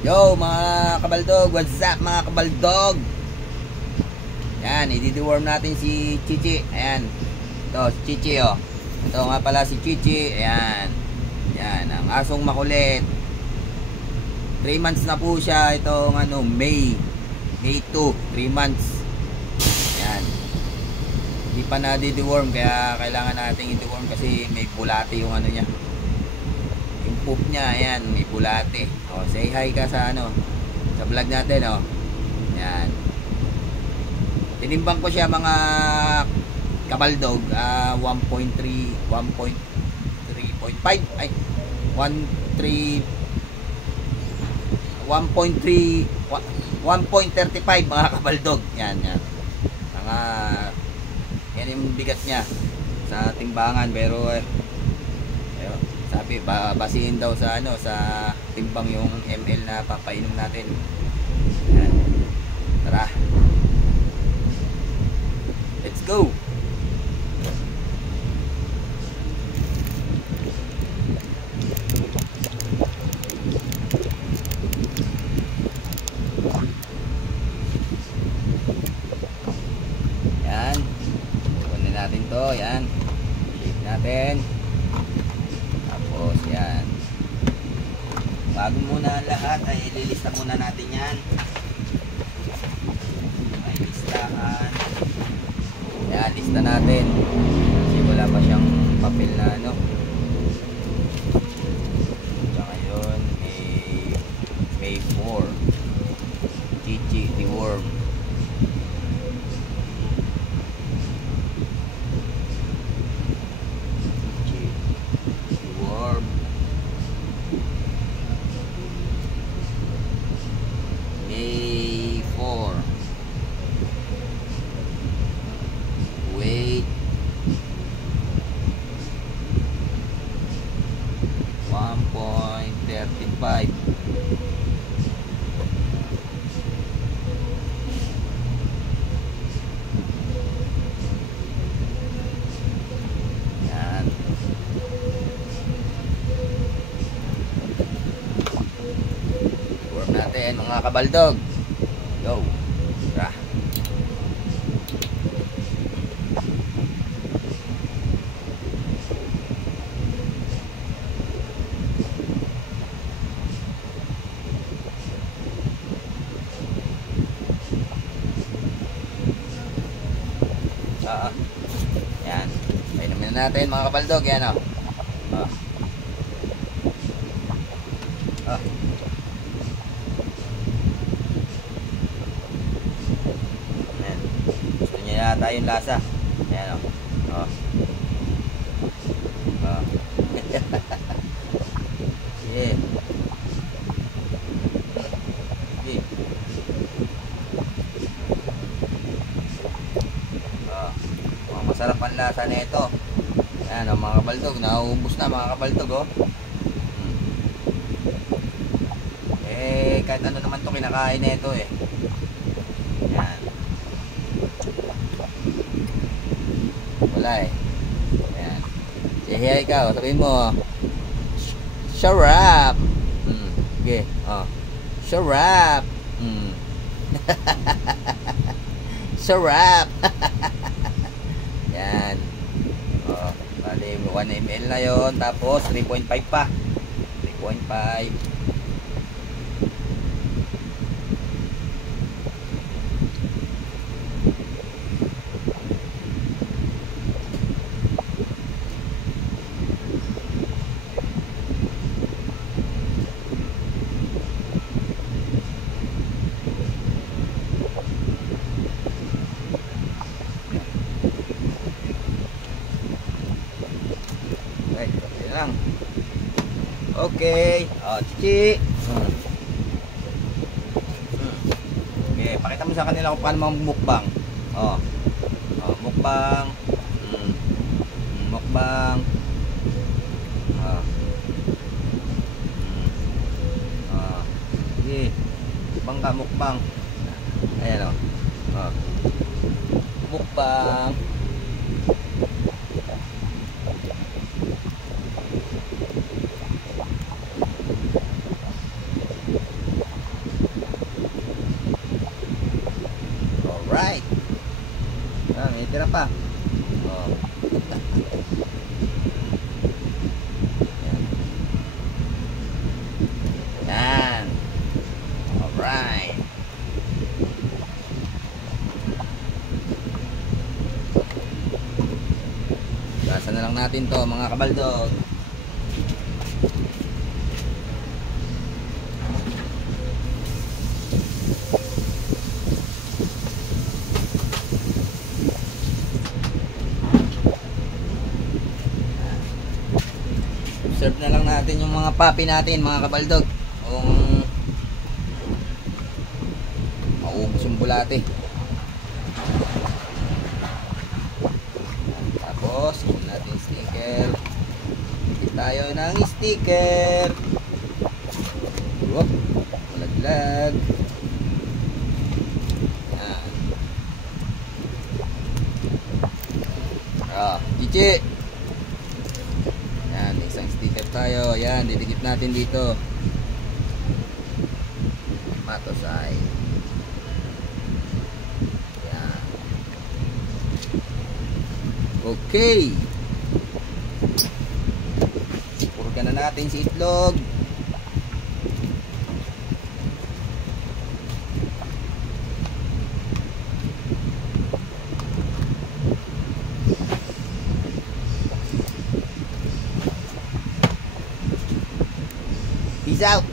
Yo mga kabaldog, what's up mga kabaldog? Yan, i-deworm natin si Chichi. Ayan, ito si Chichi oh. Ito nga pala si Chichi. Ayan, yan ang asong makulit. 3 months na po siya. Itong ano, May 2, 3 months. Ayan, hindi pa na di-deworm, kaya kailangan natin i-deworm kasi may bulate yung ano niya, yung poop niya. Ayan, may bulate. O, say hi ka sa ano, sa vlog natin oh. Ayan, tinimbang ko siya mga kabaldog, 1.3, 1.3.5 ay 1.3 1.3 1.35 mga kabaldog. Yan, yan mga yan yung bigat niya sa timbangan, pero sabi basihin daw sa ano, sa timbang yung ml na papainom natin. Yan, tara, let's go. Yan, kunin natin to. Yan, shake natin. Tapos yan, bago muna ang lahat ay ililista muna natin yan. May listahan. Yan, lista natin kasi wala pa siyang papel na ano. So ngayon May 4, Chichi deworm. May 4. Weight 1.35. Yan. Worm natin mga kabaldog. Go. Tara. Yan. Painumin na natin mga kabaldog. Yan o. Yan. Gusto niya yata yung lasa. Yan o. Yeah. Yeah. Masarap ang lasa nito. Ayan mga kabaldog, nauubos na mga kabaldog oh. Kahit ano naman to kinakain nito eh. Yan. Wala eh. Ayan. Say ikaw, sabihin mo sarap. Okay. Sarap. Sarap. Yan. Bali 1 ml na yon, tapos 3.5 pa. 3.5. Lang. Okay. Chichi. Okay, pakita mo sa kanila kung paano mag-mukbang. Mukbang. Mukbang. Okay. Mukbang ka, mukbang. Ayan o. Mukbang. pa. Oh. Yan. Alright. Gasan na lang natin to mga kabaldog. Serve na lang natin yung mga papi natin mga kabaldog. Kung maubos yung bulate. Tapos kunin natin sticker. Higit tayo ng sticker. Whoop, malaglag. Yan. Chichi. Yan, isang sticker tayo. Yan, didikit natin dito. Matosay. Yan. Okay. Purga na natin si itlog. Peace out.